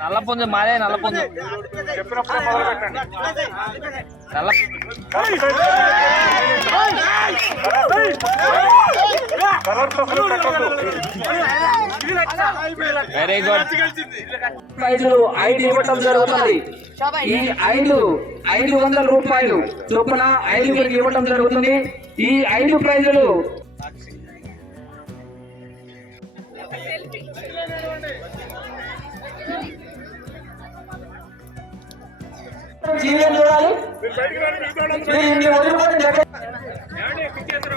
నల్లపుంజు మాదే నల్లపుంజు నల్ల very good. ప్రైజులు 5 ఇవ్వటం జరుగుతుంది. ఈ 500 రూపాయలు చొప్పున 5గురికి ఇవ్వటం జరుగుతుంది. ఈ 5 ప్రైజులు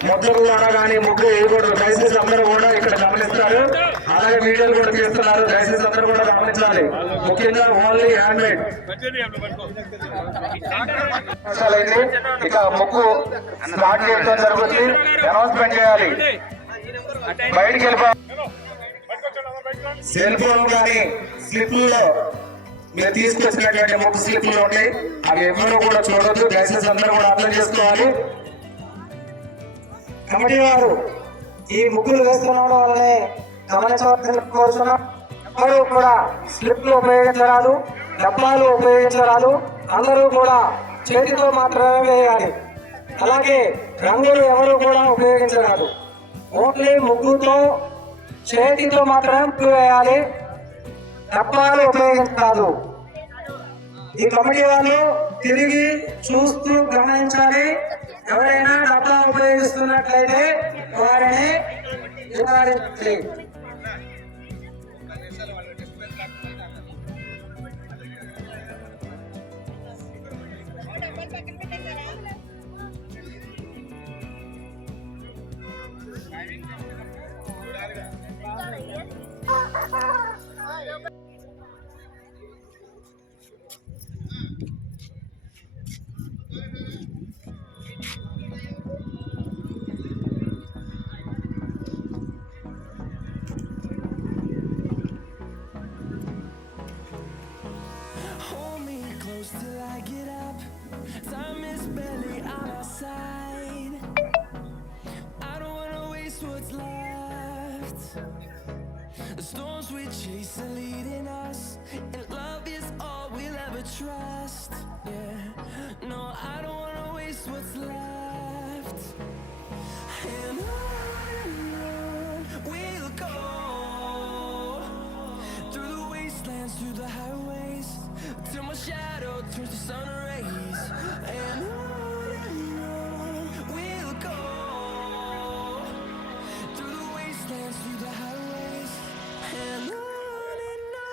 ముగ్గురు అనగానే ముగ్గురు వేయకూడదు. దయచేసి అందరూ కూడా ఇక్కడ గమనిస్తారు. అలాగే వీడియోలు కూడా తీస్తున్నారు. దయచేసి అందరూ కూడా గమనించాలి. ముఖ్యంగా ఓన్లీ హ్యాండ్ మేడ్. ఇక ముగ్గు స్టార్ట్ చేయడం జరుగుతుంది. అనౌన్స్మెంట్ చేయాలి. బయటికి వెళ్ళిపో. సెల్ ఫోన్ కానీ స్లిప్లో మీరు తీసుకొచ్చినటువంటి ముగ్గు స్లిప్లు ఉన్నాయి. అవి ఎవరు కూడా చూడొద్దు. దయచేసి అందరూ కూడా అర్థం చేసుకోవాలి. కమిటీ వారు ఈ ముగ్గులు వేసుకోవడం వల్లనే గమనించవలసిన కోరుతున్నాం. ఎవరు కూడా స్లిప్లు ఉపయోగించరాదు, డబ్బాలు ఉపయోగించరాదు. అందరూ కూడా చేతితో మాత్రమే వేయాలి. అలాగే రంగులు ఎవరు కూడా ఉపయోగించరాదు. ఓన్లీ ముగ్గుతో చేతితో మాత్రమే ముగ్గు వేయాలి. డబ్బాలు ఉపయోగించరాదు. ఈ కమిటీ వాళ్ళు తిరిగి చూస్తూ గమనించాలి. ఎవరైనా డబ్బా ఉపయోగిస్తున్నట్లయితే వారిని నివారించాలి. Till I get up, time is barely on our side. I don't wanna waste what's left. The storms we chase are leading us, and love is all we'll ever trust. Yeah, no, I don't wanna waste what's left. And on we'll go, through the wastelands, through the highways, till my shadow turns to sun rays. And on we'll go, through the wastelands, through the highways. And on we'll go.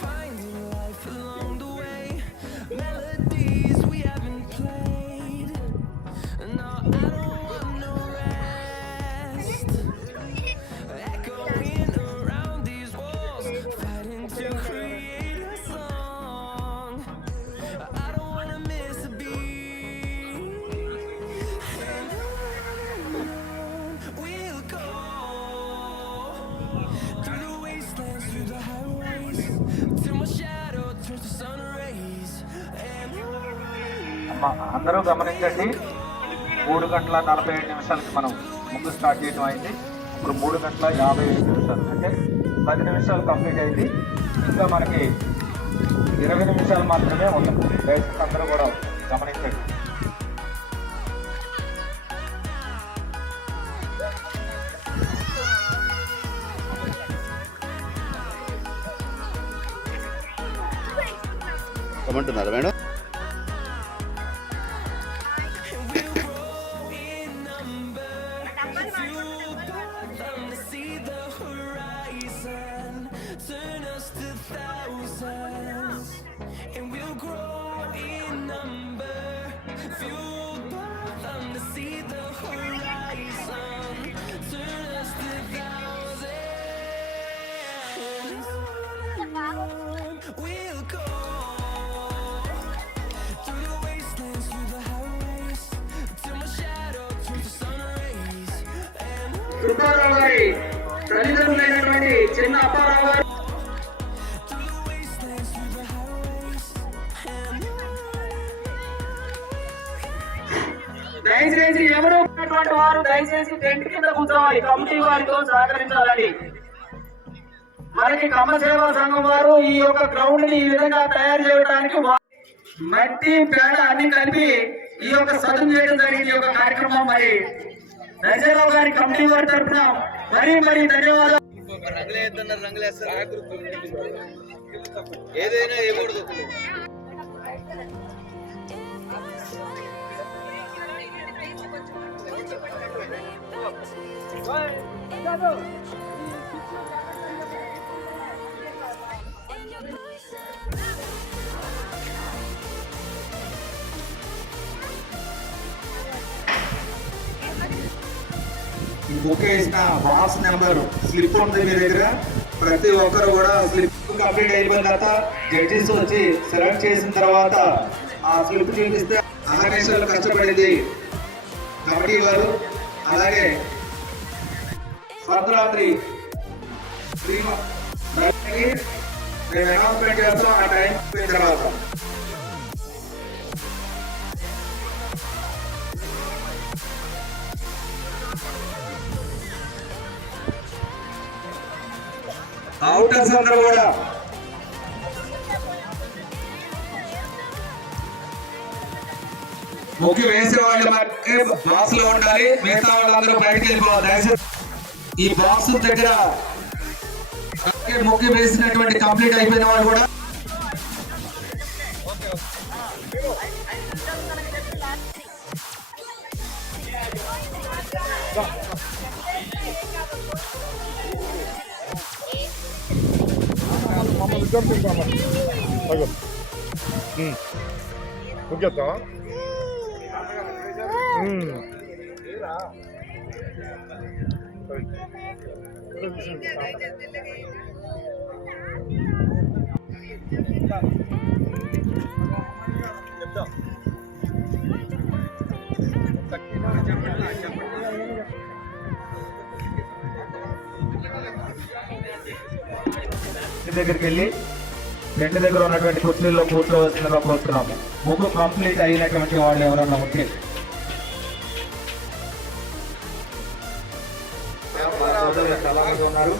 Finding life along the way, melodies we haven't played. No, I don't want no rest. Echoing around these walls, fighting to create a song. I don't wanna miss a beat. And on we'll go, through the wastelands, through the highways, till my shadow turns to sun rays. And అందరూ గమనించండి. 3:47 మనం ముగ్గు start చేయడం అయింది. ఇప్పుడు 3:55 అంటే 10 నిమిషాలు complete అయింది. ఇంకా మనకి 20 నిమిషాలు మాత్రమే ఉంటుంది. దయచేసి అందరూ కూడా గమనించండి. ఏమంటున్నారు madam? we'll grow in number, fueled by them to see the horizon, turn us to thousands. And we'll grow in number, fueled by them to see the horizon, turn us to thousands. And on we'll go, Subbarao గారి తల్లిదండ్రులైనటువంటి చిన్న అప్పారావు గారు దయచేసి ఎవరు ఉన్నటువంటి వారు దయచేసి tent కింద కూర్చోవాలి. కమిటీ వారితో సహకరించాలని. మనకి కమ్మ సేవా సంఘం వారు ఈ యొక్క గ్రౌండ్ ని ఈ విధంగా తయారు చేయడానికి మట్టి పేడ అన్ని కలిపి ఈ యొక్క సదును చేయడం జరిగింది. ఈ యొక్క కార్యక్రమం మరి దశరావు గారి కమిటీ వారి తరఫున మరీ ధన్యవాదాలు. ఏదైనా ఇవ్వకూడదు. ఈ బుక్ వేసిన బాక్స్ నెంబర్ స్లిప్ ఉంటుంది మీ దగ్గర. ప్రతి ఒక్కరు కూడా స్లిప్ కంప్లీట్ అయిపోయిన తర్వాత జడ్జిస్ వచ్చి సెలెక్ట్ చేసిన తర్వాత ఆ స్లిప్ చూపిస్తే 6 నిమిషాలు కష్టపడింది కమిటీ వారు. అలాగే సంక్రాంతి మేము అనౌన్స్మెంట్ చేస్తాం ఆ టైం అయిన తర్వాత. అవుటర్స్ అందరూ కూడా ముఖ్య వేసే వాళ్ళు బాక్స్ లో ఉండాలి. మిగతా వాళ్ళందరూ బయటకు వెళ్ళిపోవాలి. దయచేసి ఈ బాక్స్ దగ్గర ముఖ్య వేసినటువంటి కంప్లీట్ అయిపోయిన వాళ్ళు కూడా మమ్మల్ని జంపించామని ముఖ్యతా దగ్గరికి వెళ్ళి టెంట్ దగ్గర ఉన్నటువంటి కుర్చీల్లో కూర్చోవలసిందిగా కోరుతున్నాము. ముగ్గు కంప్లీట్ అయినటువంటి వాళ్ళు ఎవరన్నా ఉంటే చాలా మంది ఉన్నారు.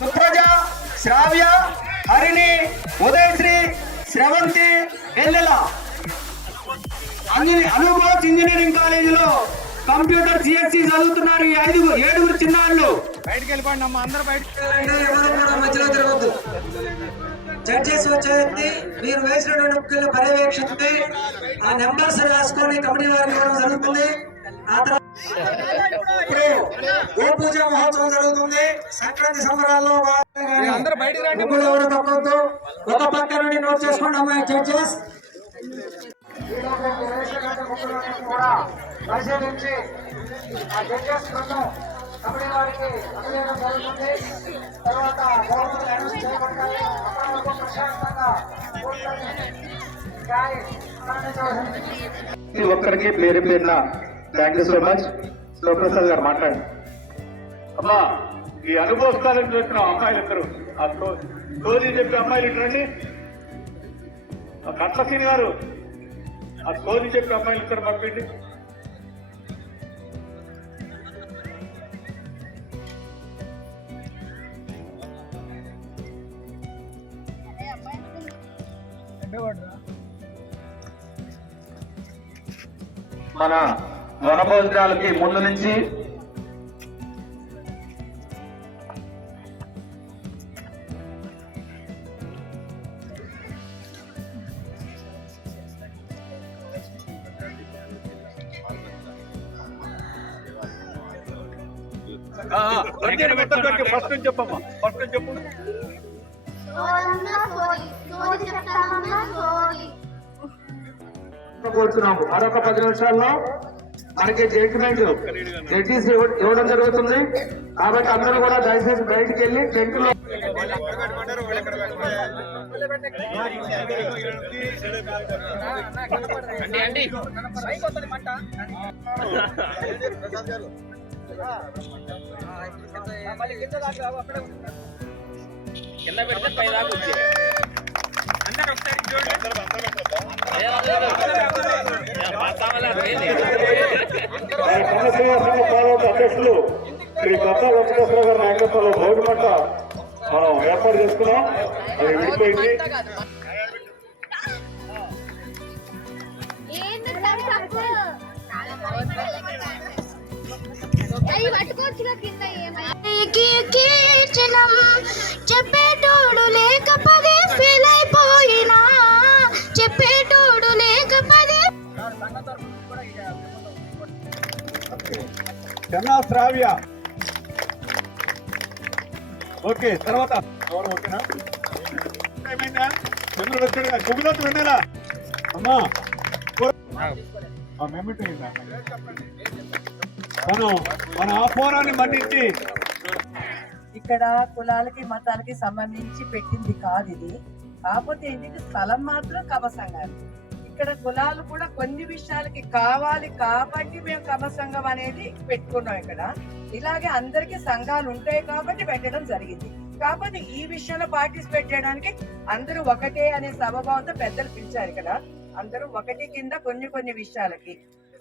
సుప్రజ, శ్రావ్య, హరిణి, ఉదయశ్రీ, శ్రవంతి, ఎల్లెల అనుభవ్ ఇంజనీరింగ్ కాలేజీలో కంప్యూటర్ సిఎస్సి చదువుతున్నారు. ఈ 7 చిన్నాళ్ళు బయటకు వెళ్ళిపోండి అమ్మ, అందరూ బయటకు. మధ్యలో తిరగద్దు. జడ్జెస్ వచ్చేది మీరు వేసినటువంటి ముఖ్యంగా పర్యవేక్షించి ఆ నెంబర్స్ రాసుకొని కమిటీ వారికి ఇవ్వడం జరుగుతుంది. ఆ తర్వాత ఇప్పుడు గోపూజ మహోత్సవం జరుగుతుంది. సంక్రాంతి సంబరాల్లో అందరూ బయటకు రండి. ఎవరు తప్పొద్దు. ఒక పక్క నుండి నోట్ చేసుకోండి అమ్మాయి జడ్జెస్. కూడా పరిశీలించి ఆ జడ్జెస్ బృందం కమిటీ వారికి అందజేయడం జరుగుతుంది. తర్వాత గవర్నమెంట్ అనౌన్స్ చేయబడతాయి. అప్పటి వరకు ప్రశాంతంగా కూర్చొని ఒక్కరికి పేరు పేరున thank you so much. Shivaprasad garu మాట్లాడండి. అమ్మా, ఈ అనుభవస్థానం చూసిన అమ్మాయిలు ఇద్దరు ఆ స్టోరీ చెప్పే అమ్మాయిలు రండి. కట్లసీని గారు ఆ స్టోరీ చెప్పే అమ్మాయిలు ఇద్దరు పంపిండి. మన వనభోజనాలకి ముందు నుంచి ఫస్ట్ నుంచి చెప్పమ్మా, ఫస్ట్ నుంచి చెప్పు. కోరుతున్నాము. మరొక 10 నిమిషాల్లో మనకి జడ్జిమెంట్ జడ్జీస్ ఇవ్వడం జరుగుతుంది. కాబట్టి అందరూ కూడా దయచేసి బయటికి వెళ్ళి టెంట్ లో కింద పెడితే పై దాకా వచ్చి అందరూ ఒకసారి అధ్యక్షులు శ్రీ కొత్త వెంకటేశ్వర గారి నాయకత్వంలో భోగి మంట మనం ఏర్పాటు చేసుకున్నాం. అది విడిపోయింది. చెప్పేటోడు లేకపోతే ఫెయిల్ అయిపోయినా చెప్పేటోడు లేకపోతే శ్రావ్య ఓకే. తర్వాత ఎవరు ఓకేనా? ఏమైందా? చంద్రుడు వచ్చాడు. కుబిలోకి వెళ్ళాలా అమ్మా? మన ఆహ్వానాన్ని మన్నించి ఇక్కడ కులాలకి మతాలకి సంబంధించి పెట్టింది కాదు ఇది. కాకపోతే ఏంటంటే స్థలం మాత్రం కమ సంఘాలు. ఇక్కడ కులాలు కూడా కొన్ని విషయాలకి కావాలి కాబట్టి మేము కమ సంఘం అనేది పెట్టుకున్నాం. ఇక్కడ ఇలాగే అందరికీ సంఘాలు ఉంటాయి కాబట్టి పెట్టడం జరిగింది. కాకపోతే ఈ విషయంలో పార్టిసిపేట్ చేయడానికి అందరూ ఒకటే అనే స్వభావంతో పెద్దలు పిలిచారు. ఇక్కడ అందరూ ఒకటి కింద కొన్ని విషయాలకి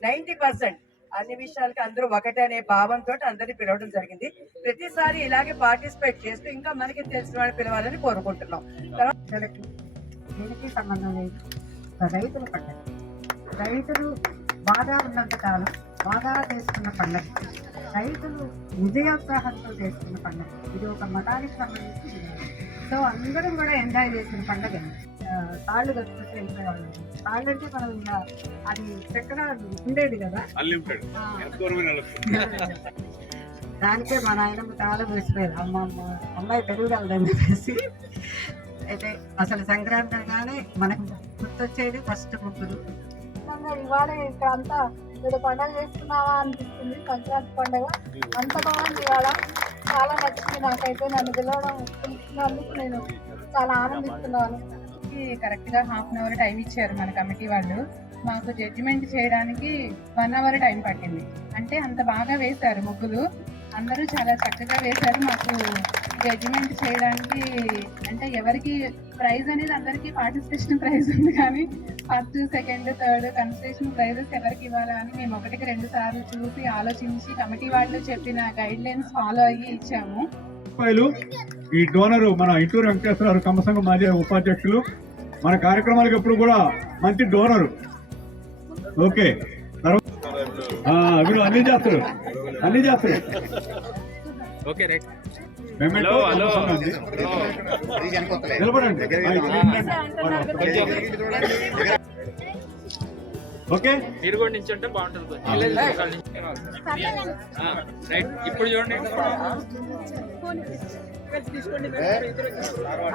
90% అన్ని విషయాలకి అందరూ ఒకటే అనే భావంతో అందరినీ పిలవడం జరిగింది. ప్రతిసారి ఇలాగే పార్టిసిపేట్ చేస్తూ ఇంకా మనకి తెలిసిన వాళ్ళు పిలవాలని కోరుకుంటున్నాం. దీనికి సంబంధం లేదు. రైతుల పండుగ, రైతులు బాగా ఉన్నంత కాలం బాగా చేసుకున్న పండుగ, రైతులు విజయోత్సాహంతో చేసుకున్న పండుగ. ఇది ఒక మతానికి సంబంధించి సో అందరం కూడా ఎంజాయ్ చేసిన పండుగ. తాళ్ళు కట్టుకుంటే వెళ్ళిపోయేవాళ్ళు. తాళ్ళు అంటే మనం ఇంకా అది చక్కగా ఉండేది కదా, దానికే మా నాయనమ్మ తాళ వేసిపోయేది. అమ్మాయి పెరుగుదలని చెప్పేసి. అయితే అసలు సంక్రాంతి అనగానే మనకు గుర్తొచ్చేది ఫస్ట్ ముగ్గురు. ఇవాళ ఇక్కడ అంతా ఏదో పండుగ చేసుకున్నావా అనిపిస్తుంది. సంక్రాంతి పండుగ అంత బాగుంది. ఇవాళ చాలా నచ్చింది నాకైతే. నన్ను పిలిచినందుకు నేను చాలా ఆనందిస్తున్నాను. కరెక్ట్ గా ½ అవర్ టైం ఇచ్చారు మన కమిటీ వాళ్ళు. మాకు జడ్జిమెంట్ చేయడానికి 1 అవర్ టైం పట్టింది. అంటే అంత బాగా వేశారు ముగ్గులు. అందరూ చాలా చక్కగా వేశారు. మాకు జడ్జిమెంట్ చేయడానికి అంటే ఎవరికి ప్రైజ్ అనేది అందరికీ పార్టిసిపేషన్ ప్రైజ్ ఉంది, కానీ first, second, third consolation prices ఎవరికి ఇవ్వాలా అని మేము 1కి 2 సార్లు చూసి ఆలోచించి కమిటీ వాళ్ళు చెప్పిన గైడ్ లైన్స్ ఫాలో అయ్యి ఇచ్చాము. ఈ డోనరు మన ఇంటూరు వెంకటేశ్వర కమ్మ సంఘం మాజీ ఉపాధ్యక్షులు. మన కార్యక్రమాలకు ఎప్పుడు కూడా మంచి డోనరు. ఓకే, మీరు అన్ని చేస్తారు. Okay right. నిలబడండి. ఓకే, మీరు కూడా నిల్చుంటే బాగుంటుంది. రైట్, ఇప్పుడు చూడండి.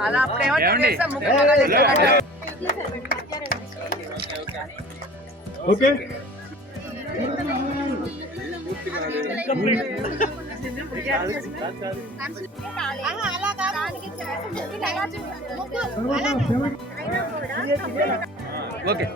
అలా okay. Okay.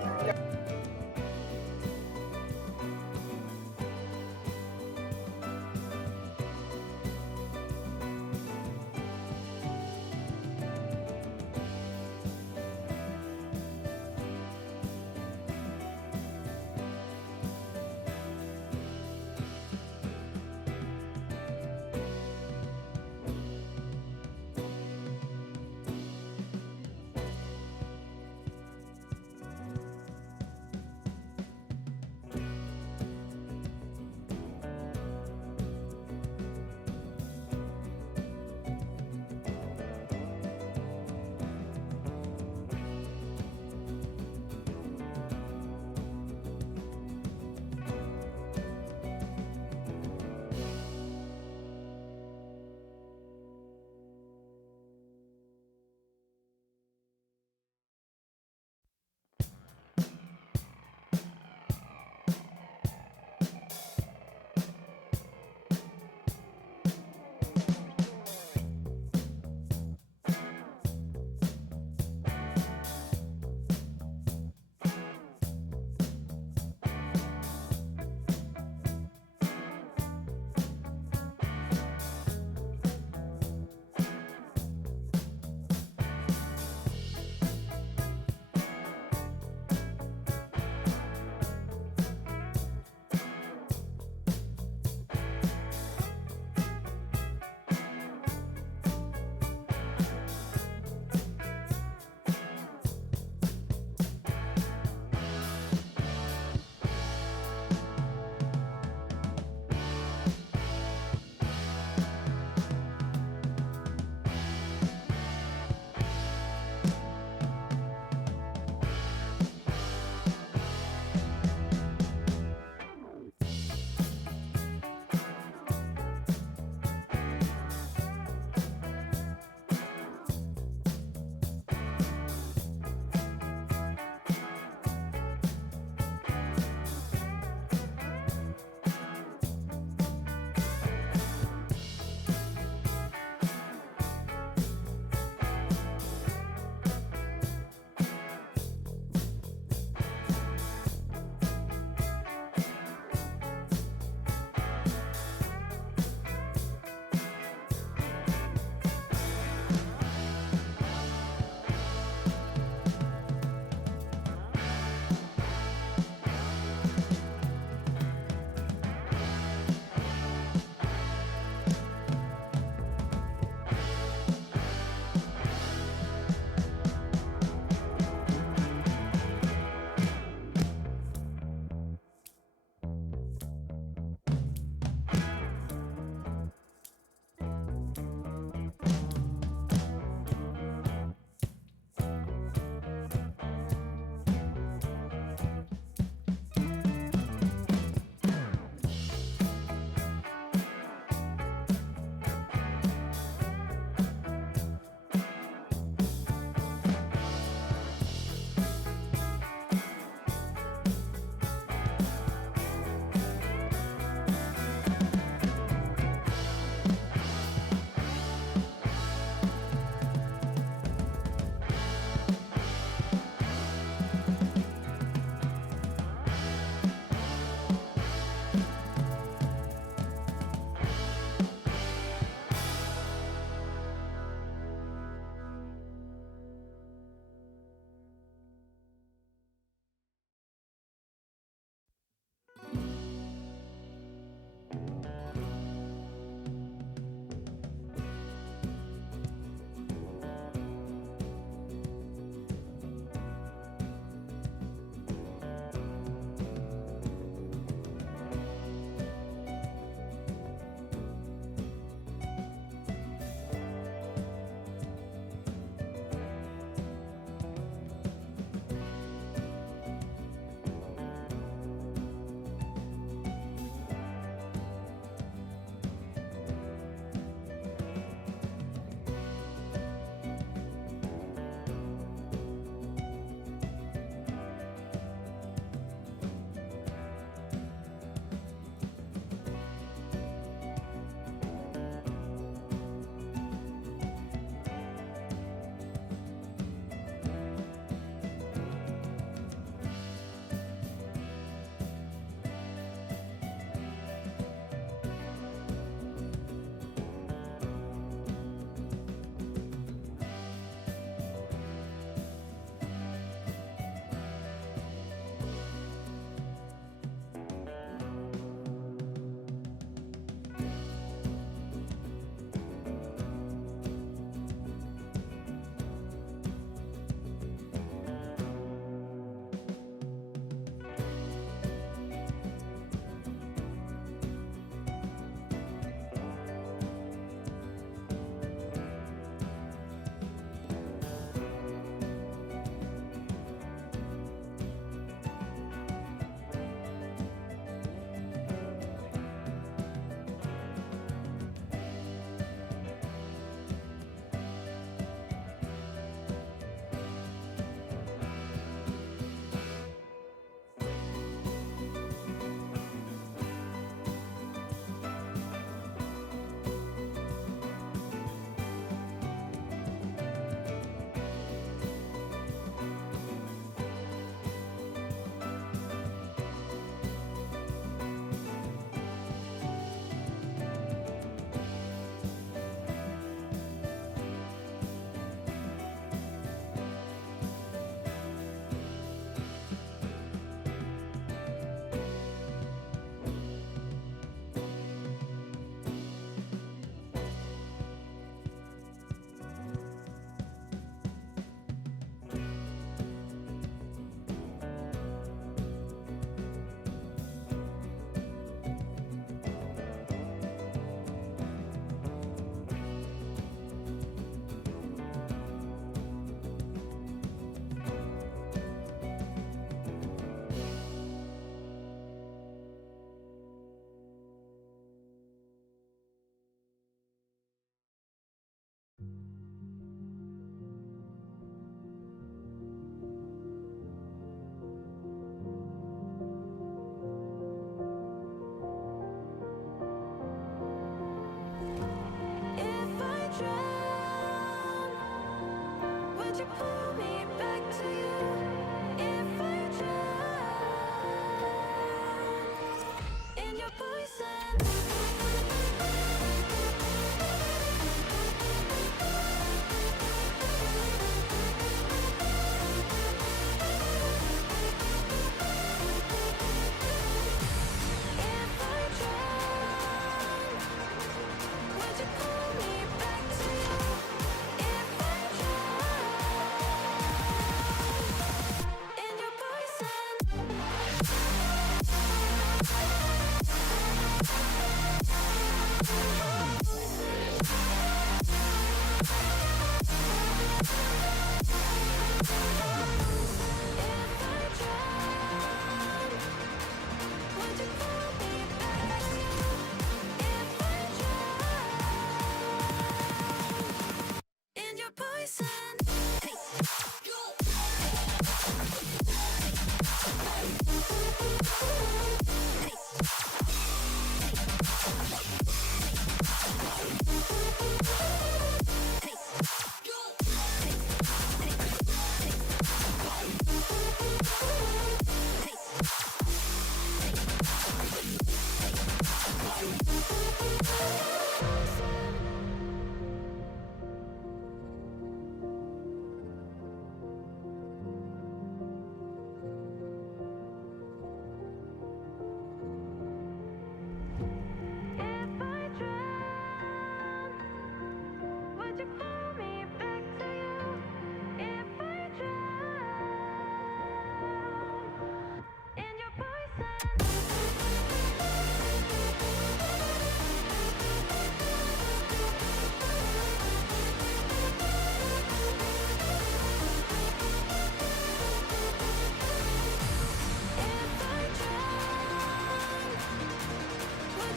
Would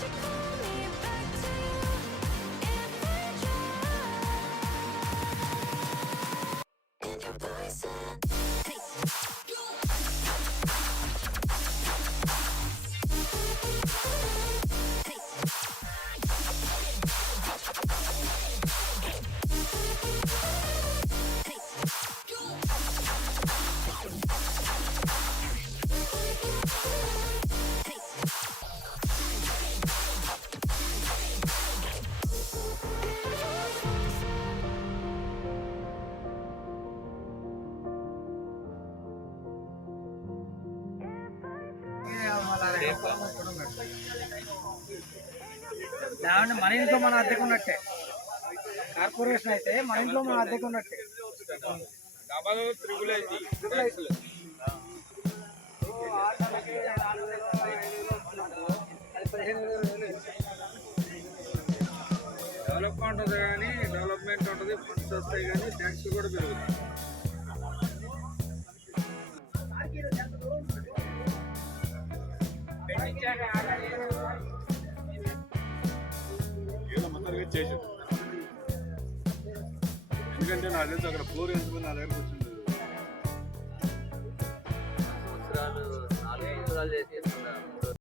you call me back to you if I try? And your voice మన ఇంట్లో మన అద్దెకు ఉన్నట్టే, కార్పొరేషన్ అయితే మన ఇంట్లో మన అద్దెకు ఉన్నట్టే. డెవలప్మెంట్ ఉంటుంది కానీ డెవలప్మెంట్ ఉంటుంది, ఫండ్స్ వస్తాయి కానీ ట్యాక్స్ కూడా పెరుగుతుంది. ఎందుకంటే నాకు తెలిసి అక్కడ ఫ్లోర్ ఎంచుకుని నా దగ్గరకు వచ్చింది. సంవత్సరాలు 4 సంవత్సరాలు చేసి